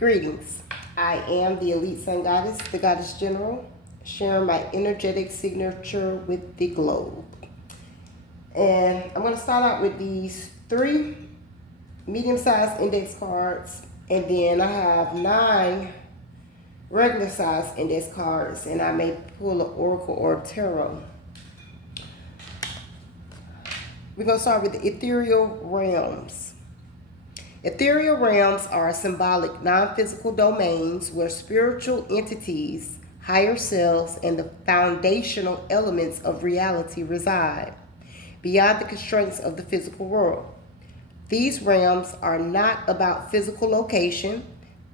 Greetings. I am the Elite Sun Goddess, the Goddess General, sharing my energetic signature with the globe. And I'm going to start out with these 3 medium-sized index cards, and then I have 9 regular-sized index cards, and I may pull an oracle or tarot. We're going to start with the ethereal realms. Ethereal realms are symbolic, non-physical domains where spiritual entities, higher selves, and the foundational elements of reality reside, beyond the constraints of the physical world. These realms are not about physical location,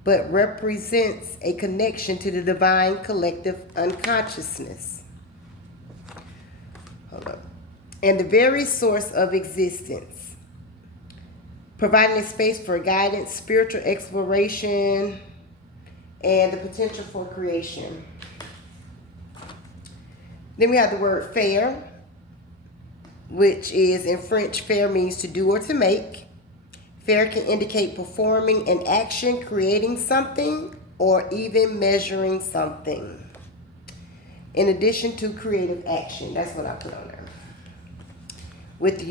but represents a connection to the divine collective unconsciousness. Hold up. And the very source of existence, providing a space for guidance, spiritual exploration, and the potential for creation. Then we have the word faire, which is in French, faire means to do or to make. Faire can indicate performing an action, creating something, or even measuring something. In addition to creative action, that's what I put on there. With the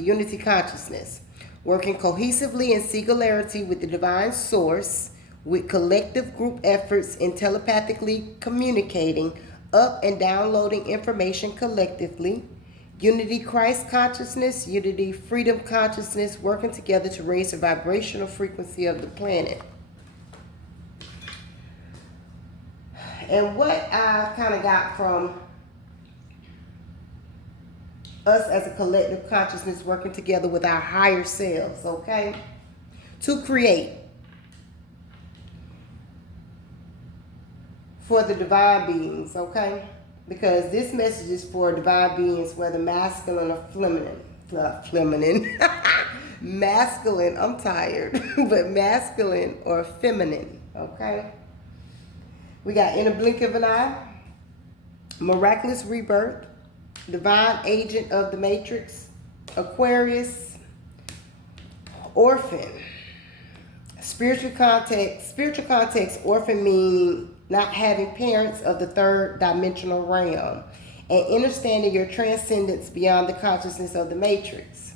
unity consciousness, working cohesively in singularity with the divine source, with collective group efforts in telepathically communicating up and downloading information collectively. Unity Christ consciousness, unity freedom consciousness, working together to raise the vibrational frequency of the planet. And what I kind of got from us as a collective consciousness working together with our higher selves, okay? To create for the divine beings, okay? Because this message is for divine beings, whether masculine or feminine. Masculine, I'm tired, but masculine or feminine, okay? We got In a Blink of an Eye, Miraculous Rebirth, Divine Agent of the Matrix, Aquarius, Orphan. Spiritual context, orphan meaning not having parents of the 3rd dimensional realm, and understanding your transcendence beyond the consciousness of the matrix.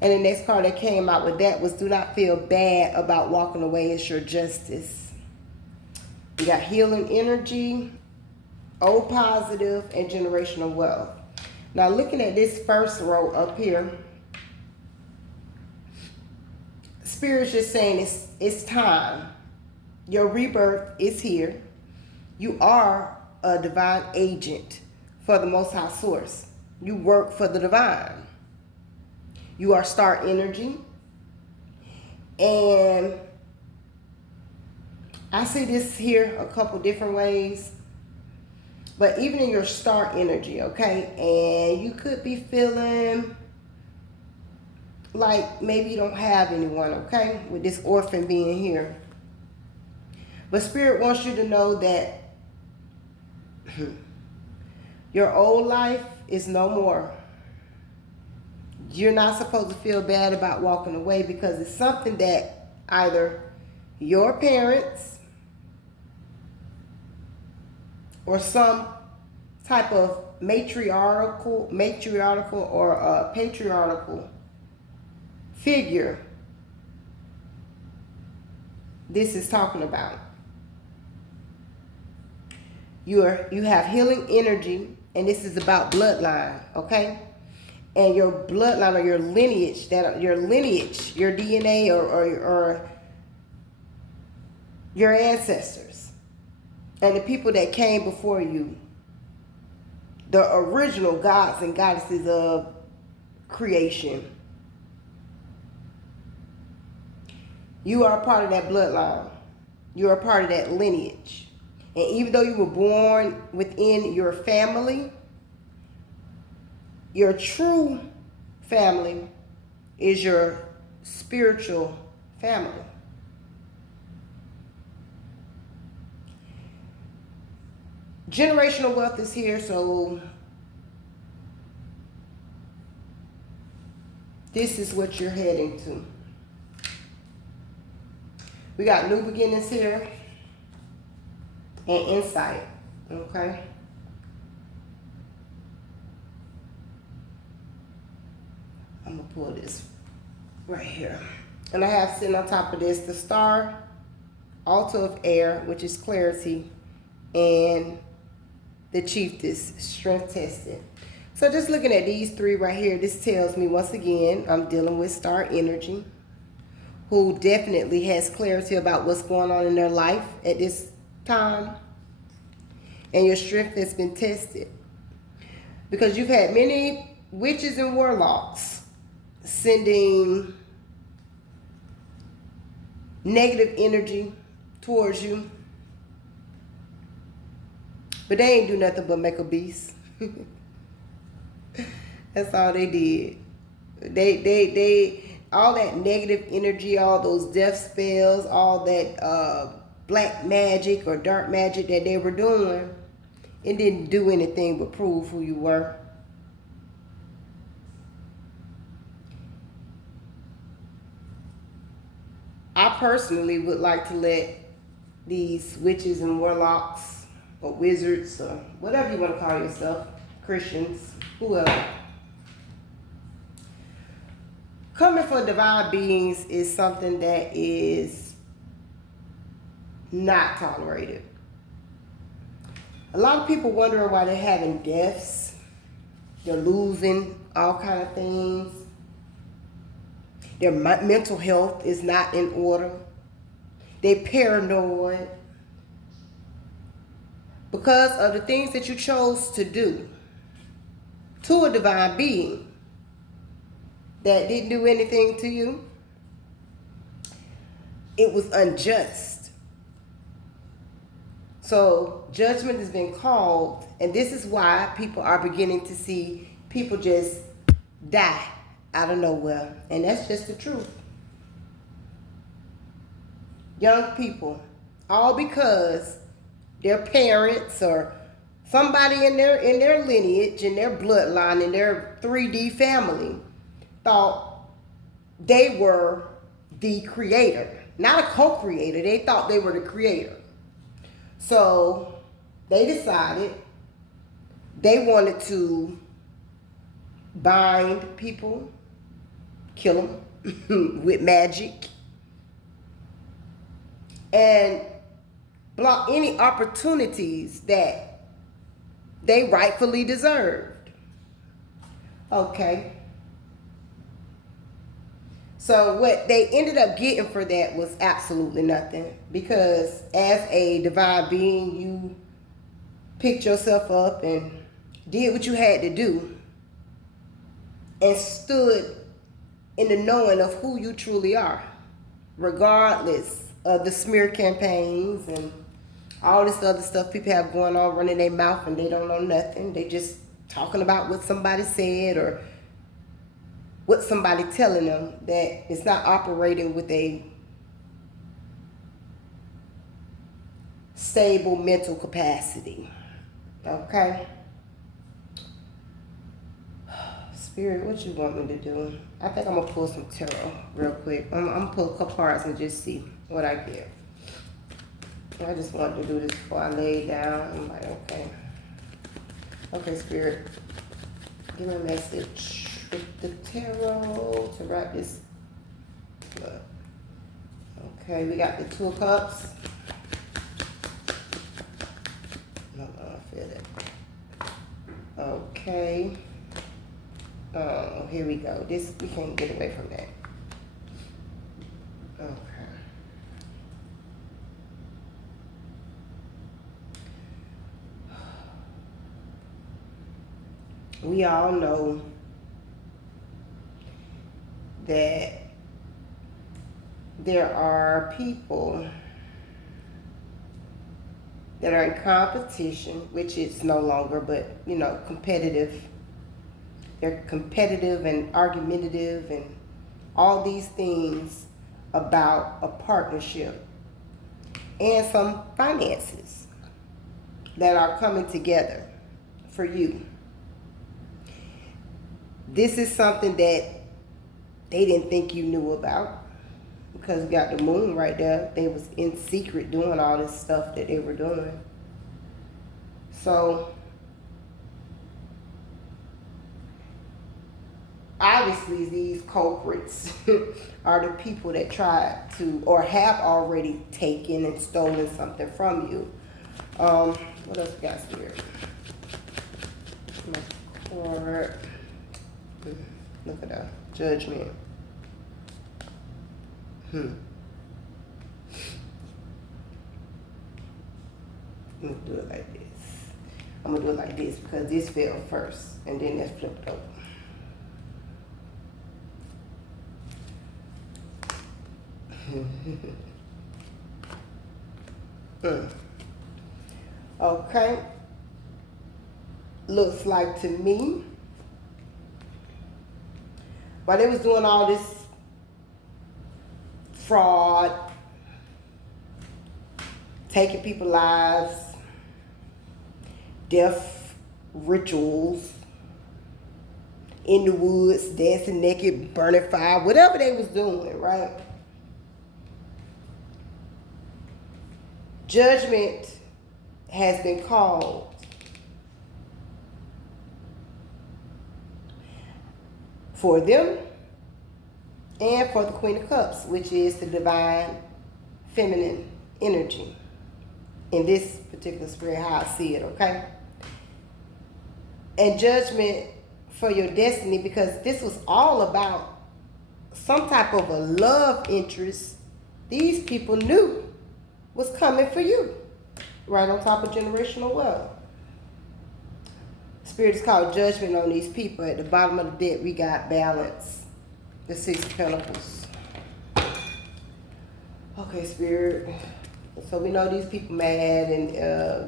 And the next card that came out with that was do not feel bad about walking away. It's your justice. We got healing energy, O positive, and generational wealth. Now looking at this first row up here, Spirit's just saying it's time. Your rebirth is here. You are a divine agent for the Most High Source. You work for the divine. You are star energy. And I see this here a couple different ways. But even in your star energy, okay? And you could be feeling like maybe you don't have anyone, okay? With this orphan being here. But Spirit wants you to know that your old life is no more. You're not supposed to feel bad about walking away because it's something that either your parents or some type of matriarchal or patriarchal figure this is talking about. You have healing energy, and this is about bloodline, okay? And your bloodline or your lineage, your DNA or your ancestors and the people that came before you, the original gods and goddesses of creation. You are a part of that bloodline. You are a part of that lineage. And even though you were born within your family, your true family is your spiritual family. Generational wealth is here, so this is what you're heading to. We got new beginnings here and insight. Okay. I'm going to pull this right here. And I have sitting on top of this the star, altar of air, which is clarity, and the chiefess, strength tested. So just looking at these three right here, this tells me once again, I'm dealing with star energy, who definitely has clarity about what's going on in their life at this time. And your strength has been tested. Because you've had many witches and warlocks sending negative energy towards you. But they ain't do nothing but make a beast. That's all they did. They all that negative energy, all those death spells, all that black magic or dark magic that they were doing, it didn't do anything but prove who you were. I personally would like to let these witches and warlocks or wizards or whatever you want to call yourself, Christians, whoever, coming for divine beings is something that is not tolerated. A lot of people wondering why they're having deaths, they're losing all kind of things. Their mental health is not in order. They're paranoid because of the things that you chose to do to a divine being that didn't do anything to you. It was unjust. So judgment has been called, and this is why people are beginning to see people just die out of nowhere. And that's just the truth. Young people, all because their parents or somebody in their lineage, in their bloodline, in their 3D family thought they were the creator, not a co-creator. They thought they were the creator. So they decided they wanted to bind people, kill them with magic, and block any opportunities that they rightfully deserved. Okay. So what they ended up getting for that was absolutely nothing, because as a divine being, you picked yourself up and did what you had to do and stood in the knowing of who you truly are, regardless of the smear campaigns and all this other stuff people have going on, running their mouth and they don't know nothing. They just talking about what somebody said or what somebody telling them that it's not operating with a stable mental capacity. Okay? Spirit, what you want me to do? I think I'm going to pull some tarot real quick. I'm going to pull a couple cards and just see what I get. I just wanted to do this before I lay it down. I'm like, okay. Okay, Spirit, give me a message with the tarot to wrap this up. Okay, we got the Two of Cups. No, I feel that. Okay. Oh, here we go. This, we can't get away from that. Okay. We all know that there are people that are in competition, which it's no longer, but you know, competitive. They're competitive and argumentative and all these things about a partnership and some finances that are coming together for you. This is something that they didn't think you knew about. because we got the moon right there. They was in secret doing all this stuff that they were doing. So obviously these culprits are the people that tried to or have already taken and stolen something from you. What else we got here? Court. Look at that. Judgment. Let me do it like this. I'm gonna do it like this because this fell first and then that flipped over. Okay. Looks like to me, while they was doing all this fraud, taking people's lives, death rituals, in the woods, dancing naked, burning fire, whatever they was doing, right? Judgment has been called. For them and for the Queen of Cups, which is the divine feminine energy. In this particular spirit, how I see it, okay? And judgment for your destiny, because this was all about some type of a love interest these people knew was coming for you, right on top of generational wealth. Spirit is called judgment on these people. At the bottom of the deck, we got balance, the 6 of Pentacles. Okay, Spirit. So we know these people mad, and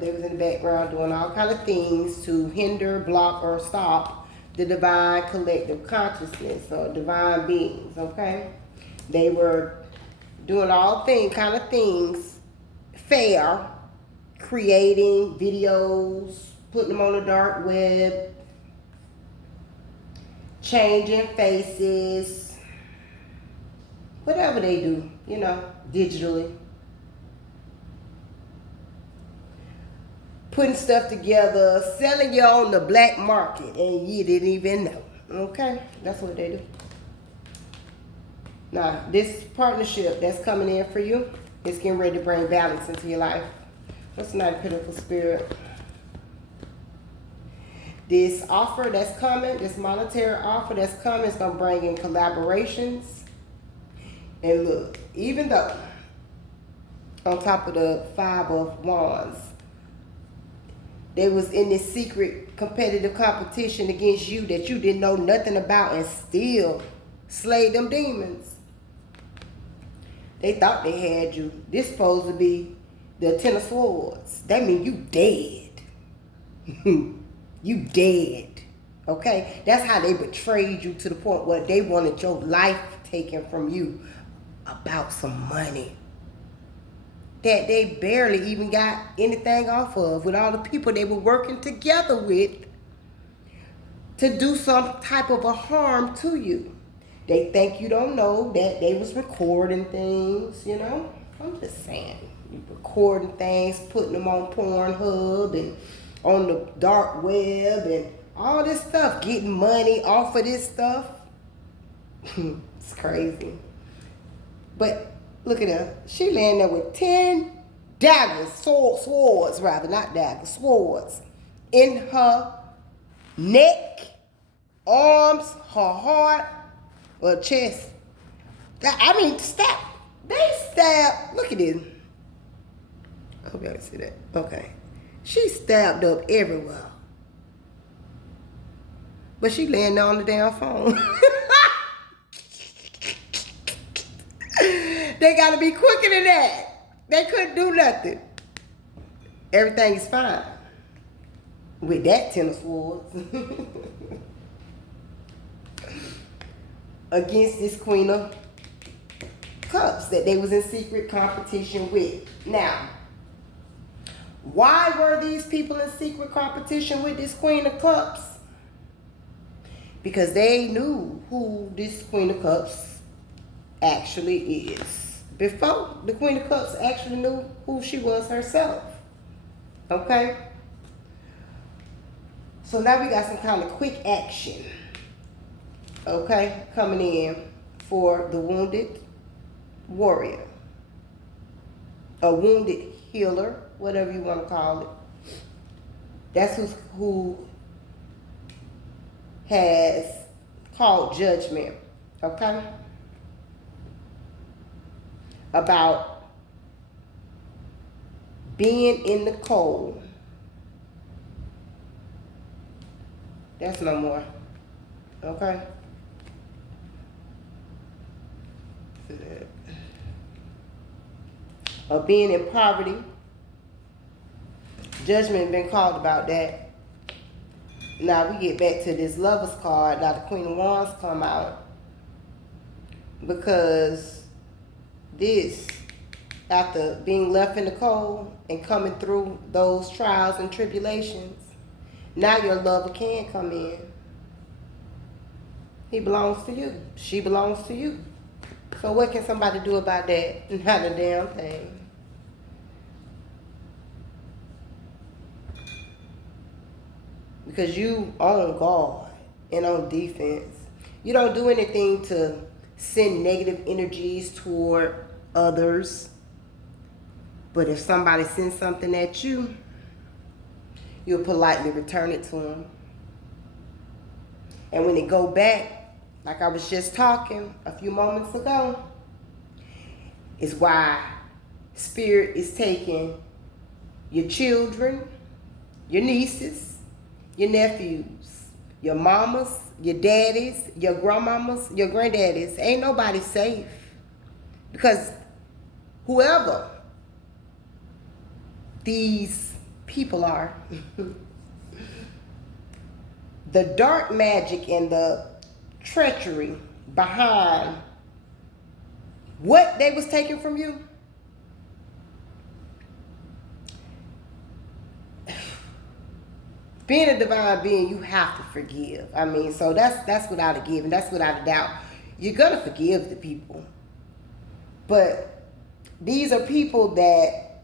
they was in the background doing all kind of things to hinder, block, or stop the divine collective consciousness or divine beings. Okay, they were doing all kind of things fair, creating videos, putting them on the dark web, changing faces, whatever they do, you know, digitally. Putting stuff together, selling you on the black market, and you didn't even know. Okay? That's what they do. Now, this partnership that's coming in for you is getting ready to bring balance into your life. What's the Knight of Pentacles, Spirit? This offer that's coming, this monetary offer that's coming, is going to bring in collaborations. And look, even though on top of the 5 of Wands, they was in this secret competitive competition against you that you didn't know nothing about and still slayed them demons. They thought they had you. This supposed to be the 10 of Swords. That means you dead. You dead. Okay? That's how they betrayed you to the point where they wanted your life taken from you about some money that they barely even got anything off of, with all the people they were working together with to do some type of a harm to you. They think you don't know that they was recording things, you know? I'm just saying. You recording things, putting them on Pornhub and on the dark web and all this stuff, getting money off of this stuff. It's crazy. But look at her. She laying there with 10 daggers, swords rather, not daggers, swords, in her neck, arms, her heart, or chest. I mean, stab. They stabbed. Look at this. I hope y'all can see that. Okay. She stabbed up everywhere. But she laying there on the damn phone. They got to be quicker than that. They couldn't do nothing. Everything is fine with that 10 of Swords. Against this Queen of Cups that they was in secret competition with. Now, why were these people in secret competition with this Queen of Cups? Because they knew who this Queen of Cups actually is. before the Queen of Cups actually knew who she was herself. Okay? So now we got some kind of quick action. Okay? Coming in for the wounded warrior. A wounded healer, whatever you want to call it. That's who has called judgment. Okay? About being in the cold. That's no more. Okay? Of being in poverty. Judgment been called about that. Now we get back to this Lover's card. Now the Queen of Wands come out. Because this, after being left in the cold and coming through those trials and tribulations, now your lover can come in. He belongs to you. She belongs to you. So what can somebody do about that? Not a damn thing. Because you on guard and on defense. You don't do anything to send negative energies toward others. But if somebody sends something at you, you'll politely return it to them. And when it go back, like I was just talking a few moments ago, is why Spirit is taking your children, your nieces, your nephews, your mamas, your daddies, your grandmamas, your granddaddies. Ain't nobody safe. Because whoever these people are, the dark magic and the treachery behind what they was taking from you, being a divine being, you have to forgive. I mean, so that's without a give, and that's without a doubt. You're gonna forgive the people. But these are people that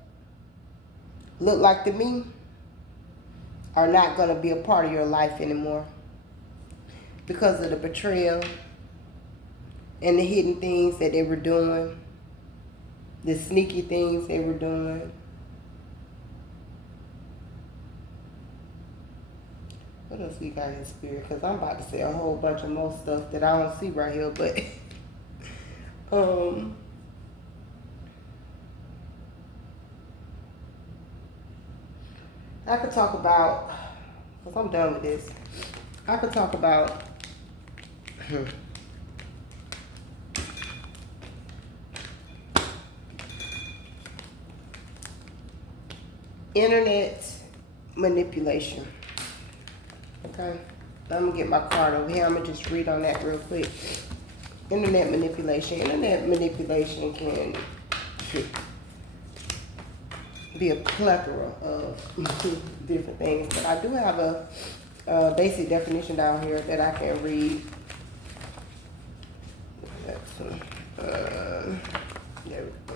look like to me are not gonna be a part of your life anymore. Because of the betrayal and the hidden things that they were doing, the sneaky things they were doing. What else we got in Spirit? Because I'm about to say a whole bunch of more stuff that I don't see right here, but I could talk about, because I'm done with this, I could talk about internet manipulation. Okay, I'm gonna get my card over here. I'm gonna just read on that real quick. Internet manipulation. Internet manipulation can be a plethora of different things, but I do have a basic definition down here that I can read. There we go.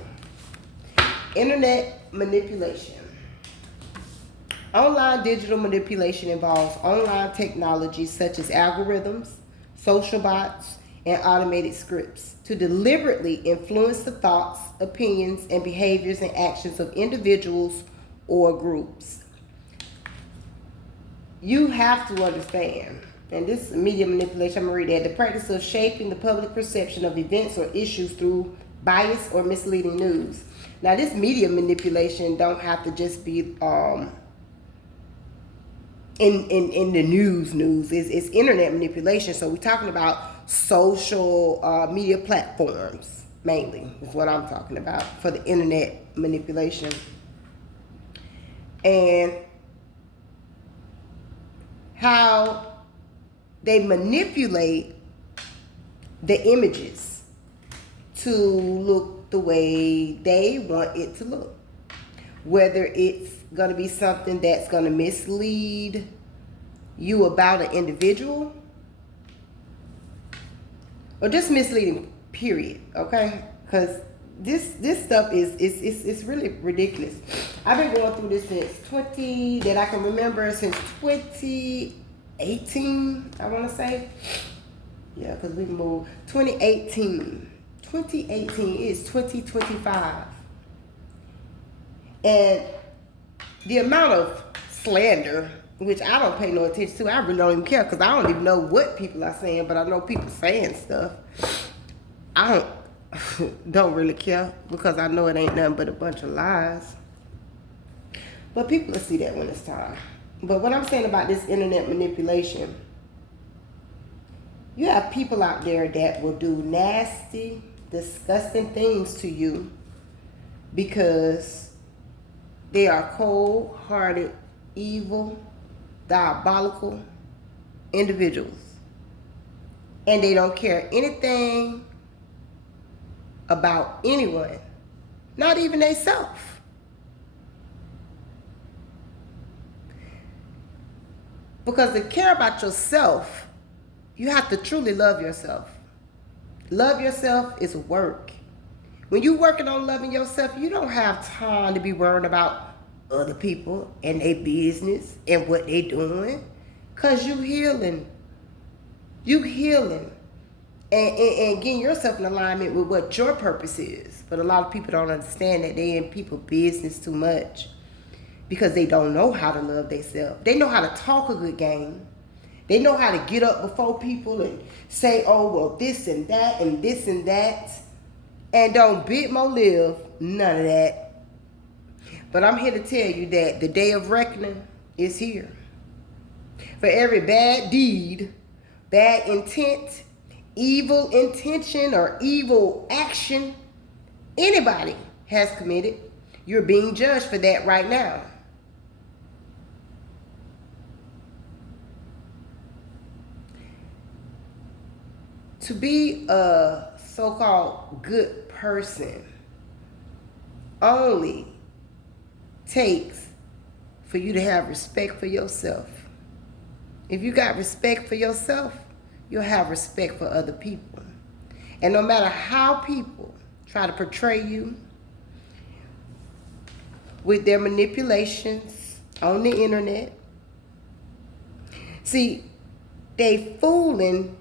Internet manipulation. Online digital manipulation involves online technologies such as algorithms, social bots, and automated scripts to deliberately influence the thoughts, opinions, and behaviors and actions of individuals or groups. You have to understand, and this is media manipulation, I'm going to read that, the practice of shaping the public perception of events or issues through bias or misleading news. Now, this media manipulation don't have to just be in the news. It's internet manipulation. So we're talking about social media platforms mainly is what I'm talking about for the internet manipulation. And how they manipulate the images to look the way they want it to look. Whether it's going to be something that's going to mislead you about an individual or just misleading, period, okay? Because this stuff is really ridiculous. I've been going through this since 20 that I can remember since 2018. I want to say, yeah, because we moved 2018. 2018 is 2025, and the amount of slander, which I don't pay no attention to, I really don't even care because I don't even know what people are saying, but I know people saying stuff. I don't really care because I know it ain't nothing but a bunch of lies. But people will see that when it's time. But what I'm saying about this internet manipulation, you have people out there that will do nasty, disgusting things to you because they are cold-hearted, evil, diabolical individuals. And they don't care anything about anyone, not even themselves. Because to care about yourself, you have to truly love yourself. Love yourself is work. When you're working on loving yourself, you don't have time to be worried about other people and their business and what they doing. Because you healing. You healing. And getting yourself in alignment with what your purpose is. But a lot of people don't understand that they in people's business too much because they don't know how to love themselves. They know how to talk a good game. They know how to get up before people and say, oh, well, this and that and this and that. And don't bid more live, none of that. But I'm here to tell you that the day of reckoning is here. For every bad deed, bad intent, evil intention or evil action anybody has committed, you're being judged for that right now. To be a so-called good person only takes for you to have respect for yourself. If you got respect for yourself, you'll have respect for other people. And no matter how people try to portray you with their manipulations on the internet, see, they fooling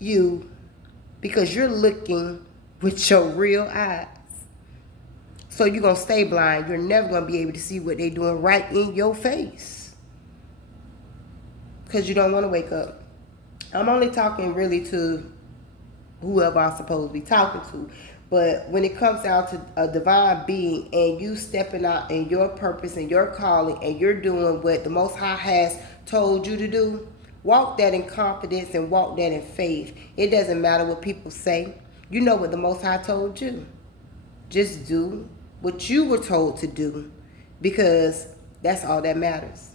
you because you're looking with your real eyes. So you're going to stay blind. You're never going to be able to see what they're doing right in your face because you don't want to wake up. I'm only talking really to whoever I'm supposed to be talking to. But when it comes down to a divine being and you stepping out in your purpose and your calling and you're doing what the Most High has told you to do, walk that in confidence and walk that in faith. It doesn't matter what people say. You know what the Most High told you. Just do what you were told to do because that's all that matters.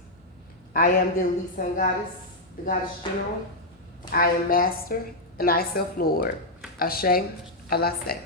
I am the Elite Sun Goddess, the Goddess General. I am Master and I self Lord. Ashe, Alase.